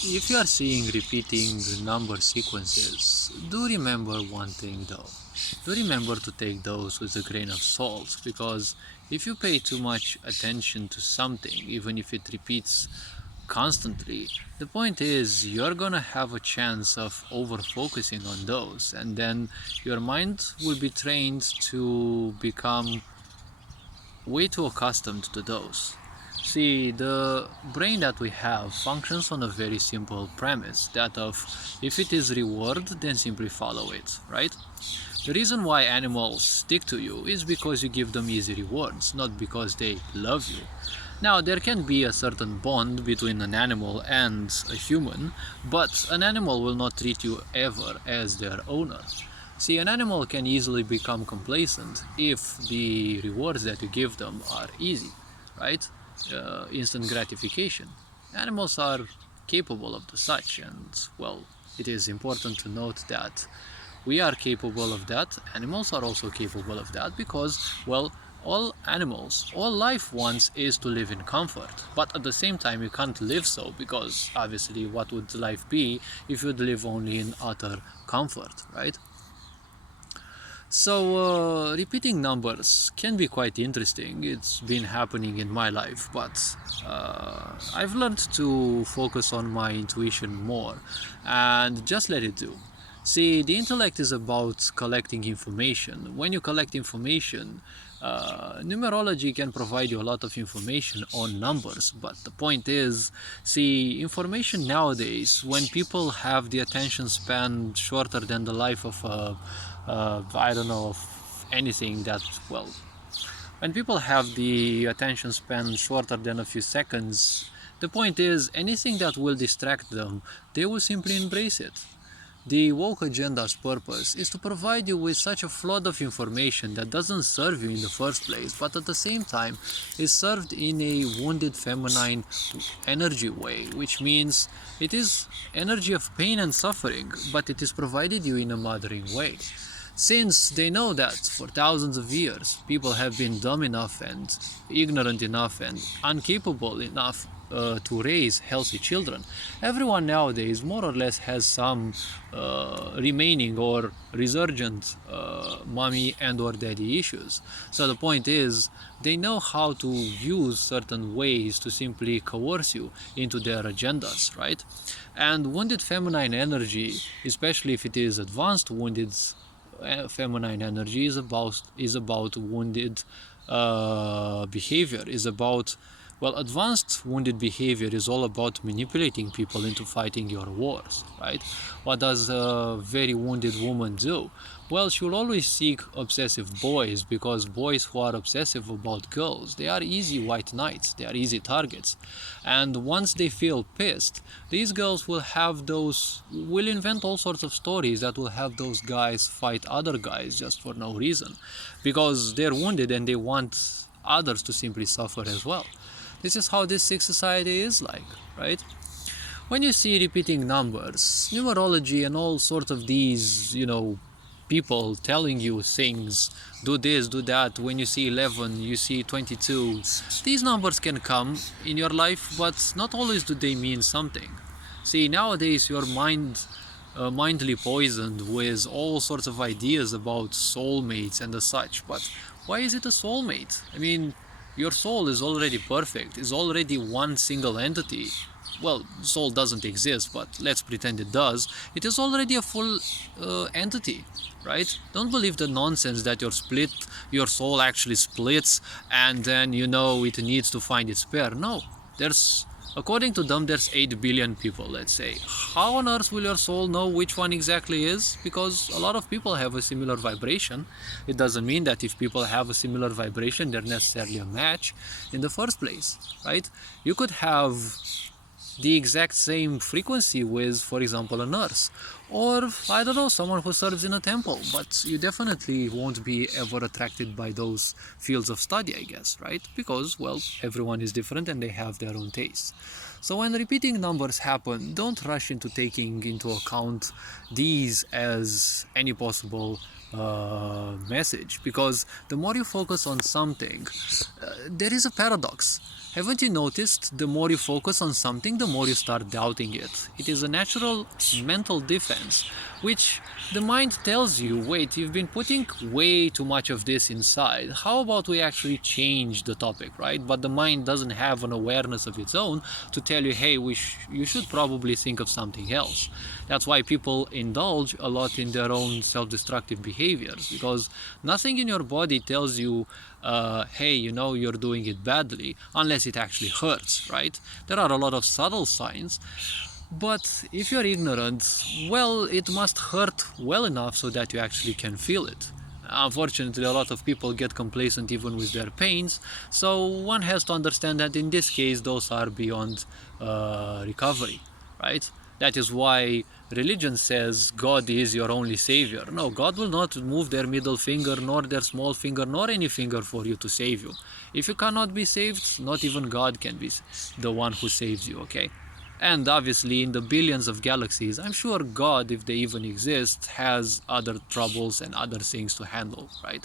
If you are seeing repeating number sequences, do remember one thing though. Do remember to take those with a grain of salt, because if you pay too much attention to something, even if it repeats constantly, the point is you're gonna have a chance of over focusing on those, and then your mind will be trained to become way too accustomed to those. See, the brain that we have functions on a very simple premise, that of if it is reward, then simply follow it, right? The reason why animals stick to you is because you give them easy rewards, not because they love you. Now, there can be a certain bond between an animal and a human, but an animal will not treat you ever as their owner. See, an animal can easily become complacent if the rewards that you give them are easy, right? Instant gratification. Animals are capable of the such, and well, it is important to note that we are capable of that. Animals are also capable of that because, well, all animals, all life wants is to live in comfort. But at the same time, you can't live so, because obviously, what would life be if you'd live only in utter comfort, right? So, repeating numbers can be quite interesting. It's been happening in my life, but I've learned to focus on my intuition more and just let it do. See, the intellect is about collecting information. When you collect information, numerology can provide you a lot of information on numbers, but the point is, see, information nowadays, when people have the attention span shorter than the life of I don't know, of anything that, well, when people have the attention span shorter than a few seconds, the point is, anything that will distract them, they will simply embrace it. The woke agenda's purpose is to provide you with such a flood of information that doesn't serve you in the first place, but at the same time is served in a wounded feminine energy way, which means it is energy of pain and suffering, but it is provided you in a mothering way. Since they know that for thousands of years people have been dumb enough and ignorant enough and incapable enough to raise healthy children, everyone nowadays more or less has some remaining or resurgent mommy and or daddy issues. So the point is, they know how to use certain ways to simply coerce you into their agendas, right? And wounded feminine energy, especially if it is advanced wounded feminine energy, is about wounded behavior, is about, well, advanced wounded behavior is all about manipulating people into fighting your wars, right? What does a very wounded woman do? Well, she will always seek obsessive boys, because boys who are obsessive about girls, they are easy white knights, they are easy targets. And once they feel pissed, these girls will invent all sorts of stories that will have those guys fight other guys just for no reason, because they're wounded and they want others to simply suffer as well. This is how this sick society is like, right? When you see repeating numbers, numerology and all sorts of these, people telling you things, do this, do that, when you see 11, you see 22, these numbers can come in your life, but not always do they mean something. See, nowadays your mindly poisoned with all sorts of ideas about soulmates and the such, but why is it a soulmate? I mean, your soul is already perfect, is already one single entity. Well, soul doesn't exist, but let's pretend it does. It is already a full entity, right? Don't believe the nonsense that your soul actually splits, and then it needs to find its pair. No, according to them, there's 8 billion people, let's say. How on earth will your soul know which one exactly is? Because a lot of people have a similar vibration. It doesn't mean that if people have a similar vibration, they're necessarily a match in the first place, right? You could have the exact same frequency with, for example, a nurse, Or, I don't know, someone who serves in a temple. But you definitely won't be ever attracted by those fields of study, I guess, right? Because, well, everyone is different and they have their own tastes. So when repeating numbers happen, don't rush into taking into account these as any possible message, because the more you focus on something, there is a paradox. Haven't you noticed, the more you focus on something, the more you start doubting it? It is a natural mental defense, which the mind tells you, wait, you've been putting way too much of this inside. How about we actually change the topic, right? But the mind doesn't have an awareness of its own to tell you, hey, you should probably think of something else. That's why people indulge a lot in their own self-destructive behaviors, because nothing in your body tells you, hey, you know, you're doing it badly, unless it actually hurts, right? There are a lot of subtle signs, but if you're ignorant, well, it must hurt well enough so that you actually can feel it. Unfortunately, a lot of people get complacent even with their pains, so one has to understand that in this case, those are beyond recovery, right? That is why religion says God is your only savior. No, God will not move their middle finger, nor their small finger, nor any finger for you to save you. If you cannot be saved, not even God can be the one who saves you, okay? And obviously, in the billions of galaxies, I'm sure God, if they even exist, has other troubles and other things to handle, right?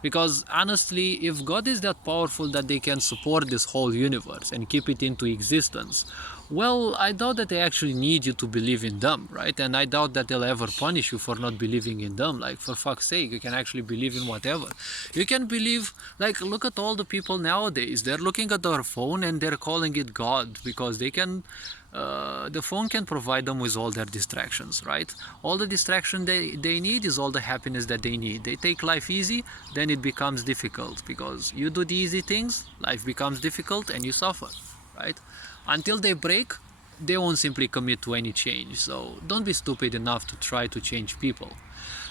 Because honestly, if God is that powerful that they can support this whole universe and keep it into existence, well, I doubt that they actually need you to believe in them, right? And I doubt that they'll ever punish you for not believing in them. Like, for fuck's sake, you can actually believe in whatever. You can believe, like, look at all the people nowadays. They're looking at their phone and they're calling it God because they can the phone can provide them with all their distractions, right? All the distraction they need is all the happiness that they need. They take life easy, then it becomes difficult, because you do the easy things, life becomes difficult and you suffer, right? Until they break, they won't simply commit to any change. So don't be stupid enough to try to change people.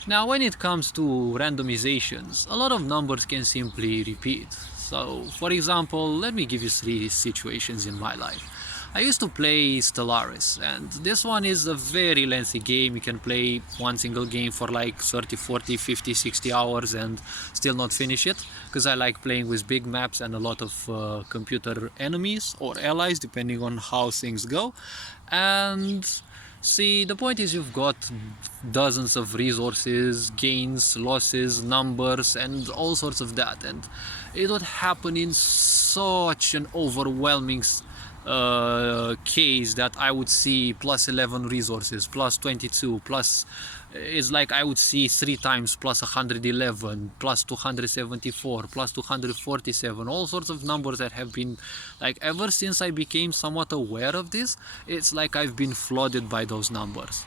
Now, when it comes to randomizations, a lot of numbers can simply repeat. So, for example, let me give you 3 situations in my life. I used to play Stellaris, and this one is a very lengthy game. You can play one single game for like 30, 40, 50, 60 hours and still not finish it, because I like playing with big maps and a lot of computer enemies or allies, depending on how things go. And see, the point is, you've got dozens of resources, gains, losses, numbers, and all sorts of that, and it would happen in such an overwhelming case that I would see plus 11 resources, plus 22, plus it's like I would see 3 times plus 111, plus 274, plus 247, all sorts of numbers that have been, like, ever since I became somewhat aware of this, it's like I've been flooded by those numbers.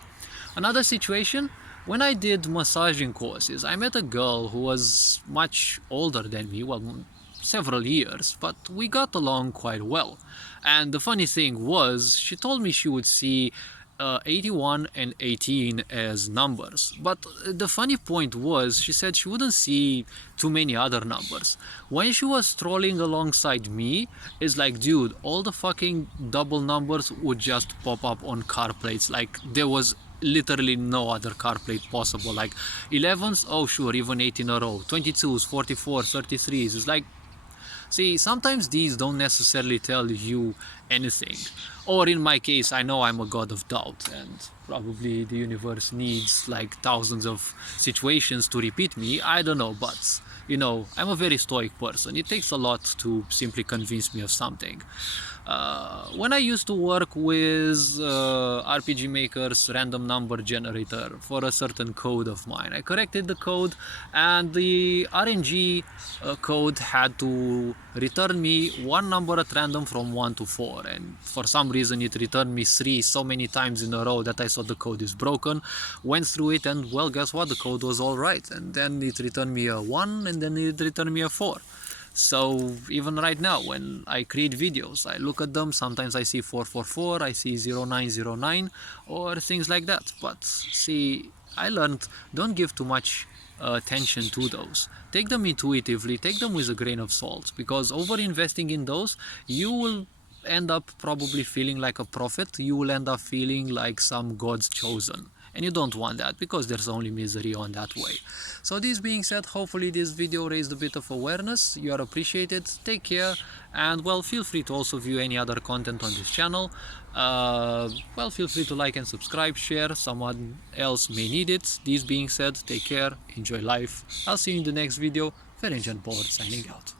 Another situation, when I did massaging courses, I met a girl who was much older than me, well, several years, but we got along quite well. And the funny thing was, she told me she would see 81 and 18 as numbers. But the funny point was, she said she wouldn't see too many other numbers. When she was strolling alongside me, it's like, dude, all the fucking double numbers would just pop up on car plates. Like, there was literally no other car plate possible. Like 11s, oh sure, even 8 in a row. 22s, 44, 33s. It's like, see, sometimes these don't necessarily tell you anything. Or in my case, I know I'm a god of doubt, and probably the universe needs like thousands of situations to repeat me. I don't know, but you know, I'm a very stoic person. It takes a lot to simply convince me of something. When I used to work with RPG Maker's random number generator for a certain code of mine, I corrected the code, and the RNG code had to return me one number at random from 1 to 4, and for some reason it returned me 3 so many times in a row that I thought the code is broken. Went through it, and well, guess what, the code was alright, and then it returned me a 1, and then it returned me a 4. So even right now, when I create videos, I look at them, sometimes I see 444, I see 0909, or things like that. But see, I learned, don't give too much attention to those. Take them intuitively, take them with a grain of salt, because over investing in those, you will end up probably feeling like a prophet. You will end up feeling like some God's chosen. and you don't want that because there's only misery on that way. So this being said, hopefully this video raised a bit of awareness. You are appreciated. Take care, and well, feel free to also view any other content on this channel. Well, feel free to like and subscribe, share, someone else may need it. This being said, take care, enjoy life. I'll see you in the next video. Ferenc Board signing out.